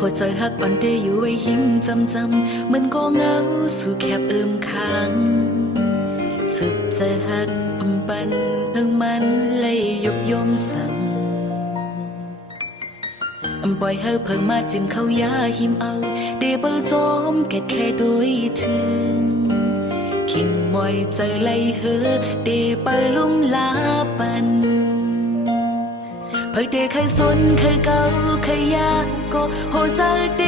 หัวใจหักปันเดอยู่ไว้หิมจำมันก็เหงาสู่แคบค้างสุดใจหักปันเพิ่งมันเลยยุบยมสั่งปล่อยให้เพิ่งมาจิ้มเข้ายาหิมเอาเดเปิลจอมแก่แค่ด้วยถึงขิมมอยใจไล่เฮอเดเปิลลุ่มลาปันเพิ่งเดเคยสนเคยเก่าเคยยากก็หัวใจเด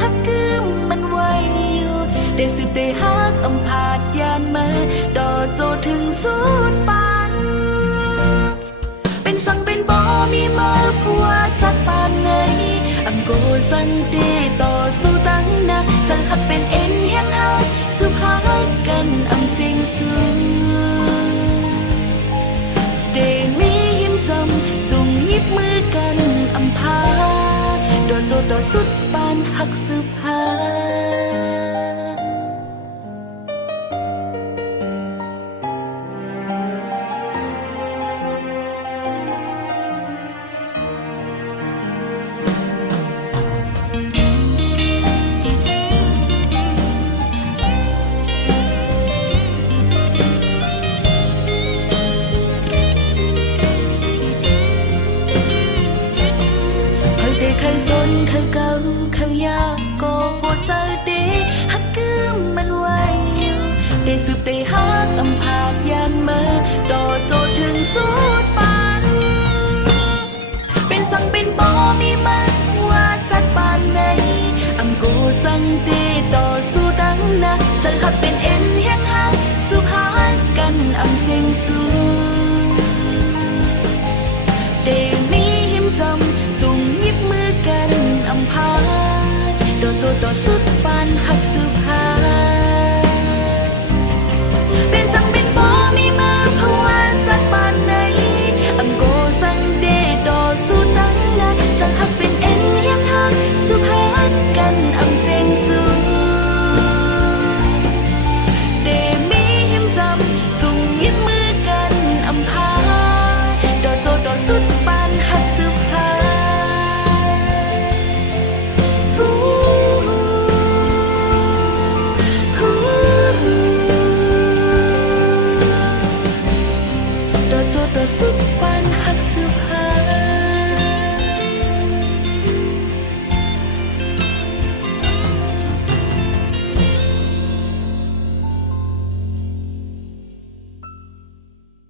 ฮักกึมมันไว้อยู่เดสิบเดฮักผาดยานมาต่อโจถึงสุดปันเป็นสั่งเป็นบ่มีมาผัวจัดปานไงโกสั่งเดต่อสู้ตั้งนะจะหักเป็นเอ็นแห้งหักสุภาพกันเสียงสูงเดมียิ้มจำจุงยิบมือกันพาโดดโจดอสุดปานหักสุภาเคยสนเคยเก่าเคยยากก็หัวใจเดฮักกึมมันไว้อยู่เดสืบเดฮักผาดยานมาต่อโจถึงสุดปันเป็นสั่งเป็นบ่มีมาว่าจัดปานไหนโกสั่งเดต่อสู้ตั้งนะจะหักเป็น